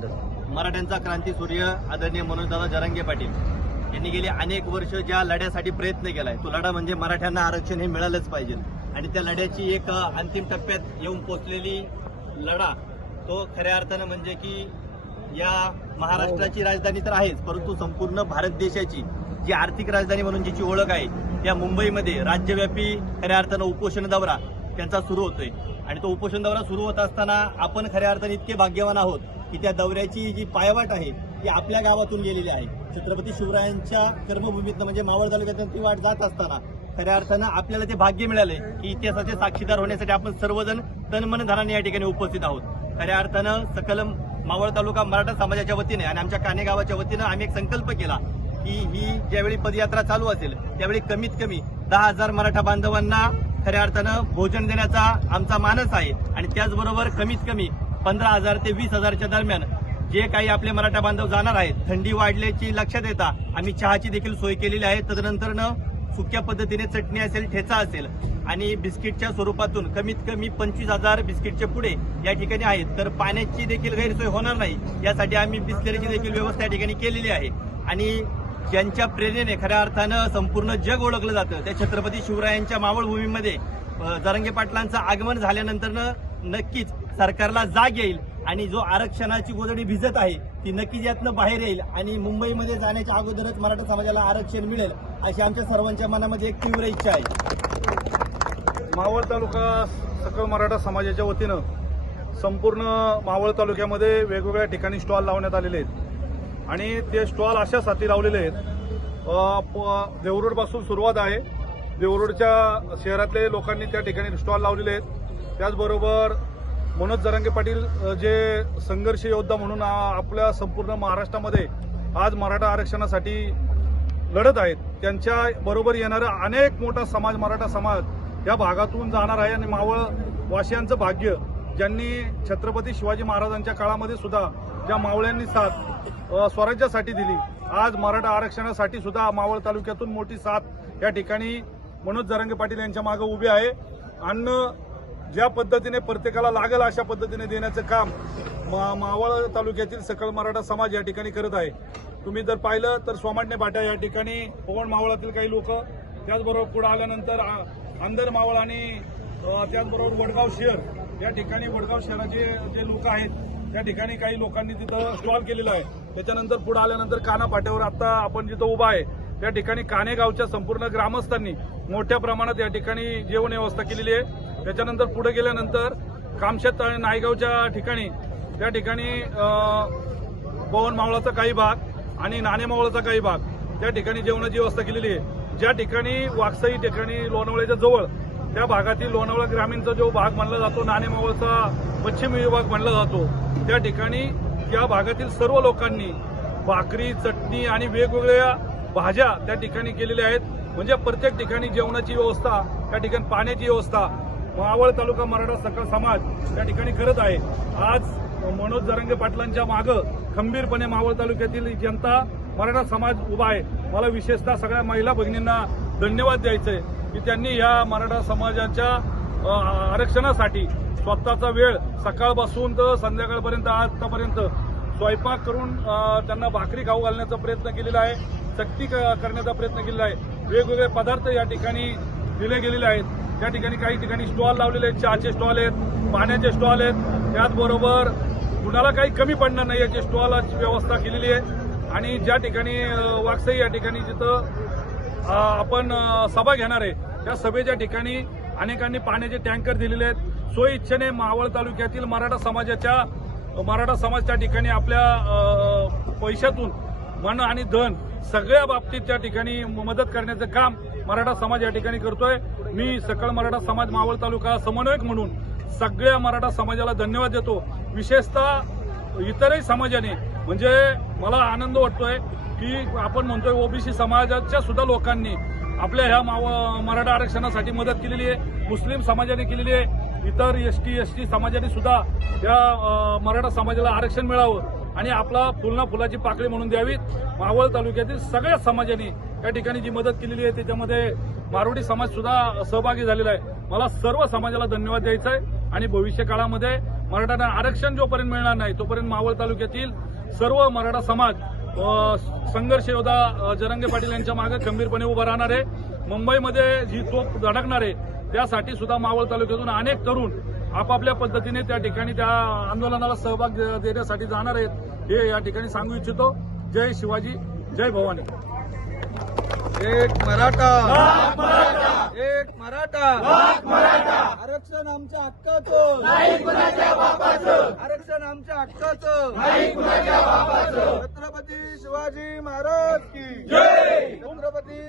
क्रांती सूर्य आदरणीय मनोजदादा जरांगे पाटील यांनी गेली अनेक वर्ष ज्या लढ्यासाठी प्रयत्न केलाय तो लढा म्हणजे मराठ्यांना आरक्षण हे मिळालंच पाहिजे. आणि त्या लढ्याची एक अंतिम टप्प्यात येऊन पोचलेली लढा तो खऱ्या अर्थानं म्हणजे की या महाराष्ट्राची राजधानी तर आहेच परंतु संपूर्ण भारत देशाची जी आर्थिक राजधानी म्हणून जिची ओळख आहे त्या मुंबईमध्ये राज्यव्यापी खऱ्या अर्थानं उपोषण दौरा त्यांचा सुरू होतोय. आणि तो उपोषण दौरा सुरू होत असताना आपण खऱ्या अर्थाने इतके भाग्यवान आहोत की त्या दौऱ्याची जी पायवाट आहे ती आपल्या गावातून गेलेली आहे. छत्रपती शिवरायांच्या कर्मभूमीतनं म्हणजे मावळ तालुक्यातून ती वाट जात असताना खऱ्या अर्थानं आपल्याला ते भाग्य मिळाले की इतिहासाचे साक्षीदार होण्यासाठी आपण सर्वजण तनमन धनाने या ठिकाणी उपस्थित आहोत. खऱ्या अर्थानं सकल मावळ तालुका मराठा समाजाच्या वतीने आणि आमच्या काने गावाच्या वतीनं आम्ही एक संकल्प केला की ही ज्यावेळी पदयात्रा चालू असेल त्यावेळी कमीत कमी दहा हजार मराठा बांधवांना खऱ्या अर्थानं भोजन देण्याचा आमचा मानस आहे. आणि त्याचबरोबर कमीत कमी पंधरा हजार ते वीस हजारच्या दरम्यान जे काही आपले मराठा बांधव जाणार आहेत थंडी वाढल्याची लक्षात येता आम्ही चहाची देखील सोय केलेली आहे. तदनंतरनं सुक्या पद्धतीने चटणी असेल ठेचा असेल आणि बिस्किटच्या स्वरूपातून कमीत कमी पंचवीस हजार बिस्किटचे पुढे या ठिकाणी आहेत. तर पाण्याची देखील गैरसोय होणार नाही यासाठी आम्ही बिस्लेरीची देखील व्यवस्था या ठिकाणी केलेली आहे. आणि ज्यांच्या प्रेरणेने खऱ्या अर्थानं संपूर्ण जग ओळखलं जातं त्या छत्रपती शिवरायांच्या मावळभूमीमध्ये जरंगे पाटलांचं आगमन झाल्यानंतरनं नक्कीच सरकारला जाग येईल आणि जो आरक्षणाची गोदडी भिजत आहे ती नक्कीच यातनं बाहेर येईल आणि मुंबईमध्ये जाण्याच्या अगोदरच मराठा समाजाला आरक्षण मिळेल अशी आमच्या सर्वांच्या मनामध्ये एक तीव्र इच्छा आहे. मावळ तालुका सकळ मराठा समाजाच्या वतीनं संपूर्ण मावळ तालुक्यामध्ये वेगवेगळ्या ठिकाणी स्टॉल लावण्यात आलेले आहेत. आणि ते स्टॉल अशा साथी लावलेले आहेत. प- देवरोडपासून सुरुवात आहे. देवरोडच्या शहरातले लोकांनी त्या ठिकाणी स्टॉल लावलेले आहेत. त्याचबरोबर मनोज जरांगे पाटील जे संघर्ष योद्धा म्हणून आपल्या संपूर्ण महाराष्ट्रामध्ये आज मराठा आरक्षणासाठी लढत आहेत त्यांच्या बरोबर येणारा अनेक मोठा समाज मराठा समाज या भागातून जाणार आहे. आणि मावळ वाशियांचं भाग्य ज्यांनी छत्रपती शिवाजी महाराजांच्या काळामध्ये सुद्धा ज्या मावळ्यांनी साथ स्वराज्यासाठी दिली आज मराठा आरक्षणासाठी सुद्धा मावळ तालुक्यातून मोठी साथ या ठिकाणी मनोज जरांगे पाटील यांच्या मागे उभे आहे. अन्न ज्या पद्धतीने प्रत्येकाला लागेल अशा पद्धतीने देण्याचं काम मा- मावळ तालुक्यातील सकल मराठा समाज या ठिकाणी करत आहे. तुम्ही जर पाहिलं तर स्वामान्य भाट्या या ठिकाणी पवन मावळातील काही लोक त्याचबरोबर पुढे आल्यानंतर आ- मावळ आणि त्याचबरोबर वडगाव शहर या ठिकाणी वडगाव शहराचे जे लोक आहेत त्या ठिकाणी काही लोकांनी तिथं स्टॉल केलेला आहे. त्याच्यानंतर पुढे आल्यानंतर काना फाट्यावर आता आपण जिथं उभा आहे त्या ठिकाणी कानेगावच्या संपूर्ण ग्रामस्थांनी मोठ्या प्रमाणात या ठिकाणी जेवण व्यवस्था केलेली आहे. त्याच्यानंतर पुढे गेल्यानंतर कामशेत नायगावच्या ठिकाणी त्या ठिकाणी पवन मावळाचा काही भाग आणि नाणे मावळाचा काही भाग त्या ठिकाणी जेवणाची व्यवस्था केलेली आहे. ज्या ठिकाणी वाकसाई ठिकाणी लोणावळ्याच्या जवळ त्या भागातील लोणावळा ग्रामीणचा जो भाग मानला जातो नाणे मावळचा पश्चिमी विभाग मानला जातो त्या ठिकाणी त्या भागातील सर्व लोकांनी भाकरी चटणी आणि वेगवेगळ्या भाज्या त्या ठिकाणी केलेल्या आहेत. म्हणजे प्रत्येक ठिकाणी जेवणाची व्यवस्था त्या ठिकाणी पाण्याची व्यवस्था मावळ तालुका मराठा सकल समाज त्या ठिकाणी करत आहे. आज मनोज जरंगे पाटलांच्या मागं खंबीरपणे मावळ तालुक्यातील जनता मराठा समाज उभा आहे. मला विशेषतः सगळ्या महिला भगिनींना धन्यवाद द्यायचे की त्यांनी या मराठा समाजाच्या आरक्षणासाठी स्वतःचा वेळ सकाळपासून तर संध्याकाळपर्यंत आजपर्यंत स्वयंपाक करून त्यांना भाकरी खाऊ घालण्याचा प्रयत्न केलेला आहे सक्ती क- करण्याचा प्रयत्न केलेला आहे. वेगवेगळे पदार्थ या ठिकाणी दिले गेलेले आहेत. त्या ठिकाणी काही ठिकाणी स्टॉल लावलेले आहेत चहाचे स्टॉल आहेत पाण्याचे स्टॉल आहेत. त्याचबरोबर कुणाला काही कमी पडणार नाही याची स्टॉलाची व्यवस्था केलेली आहे. आणि ज्या ठिकाणी अ, वाकसाई या ठिकाणी जिथं आपण सभा घेणार आहे त्या सभेच्या ठिकाणी अनेकांनी पाण्याचे टँकर दिलेले आहेत. सोयी इच्छेने मावळ तालुक्यातील मराठा समाजाच्या मराठा समाज त्या ठिकाणी आपल्या पैशातून मन आणि धन सगळ्या बाबतीत त्या ठिकाणी मदत करण्याचं काम मराठा समाज या ठिकाणी करतोय. मी सकळ मराठा समाज मावळ तालुका समन्वयक म्हणून सगळ्या मराठा समाजाला धन्यवाद देतो. विशेषतः इतरही समाजाने म्हणजे मला आनंद वाटतोय की आपण म्हणतोय ओबीसी समाजाच्या सुद्धा लोकांनी आपल्या ह्या माव मराठा आरक्षणासाठी मदत केलेली आहे मुस्लिम समाजाने केलेली आहे इतर एस टी एस टी समाजाने सुद्धा या मराठा समाजाला आरक्षण मिळावं आणि आपला फुलना फुलाची पाकळी म्हणून द्यावीत मावळ तालुक्यातील सगळ्या समाजाने या ठिकाणी जी मदत केलेली आहे त्याच्यामध्ये मारुडी समाज सुद्धा सहभागी झालेला आहे. मला सर्व समाजाला धन्यवाद द्यायचा आहे. आणि भविष्य काळामध्ये मराठ्यांना आरक्षण जोपर्यंत मिळणार नाही तोपर्यंत मावळ तालुक्यातील सर्व मराठा समाज संघर्ष योद्धा जरंगे पाटील यांच्या मागे खंबीरपणे उभा राहणार आहे. मुंबईमध्ये जी तोप धडकणार आहे त्यासाठी सुद्धा मावळ तालुक्यातून अनेक तरुण आपापल्या पद्धतीने त्या ठिकाणी त्या आंदोलनाला सहभाग देण्यासाठी जाणार आहेत हे या ठिकाणी सांगू इच्छितो. जय शिवाजी जय भवानी. एक मराठा. एक मराठा. आरक्षण आमच्या हक्काचं. आरक्षण आमच्या हक्काचं. छत्रपती शिवाजी महाराज की. छत्रपती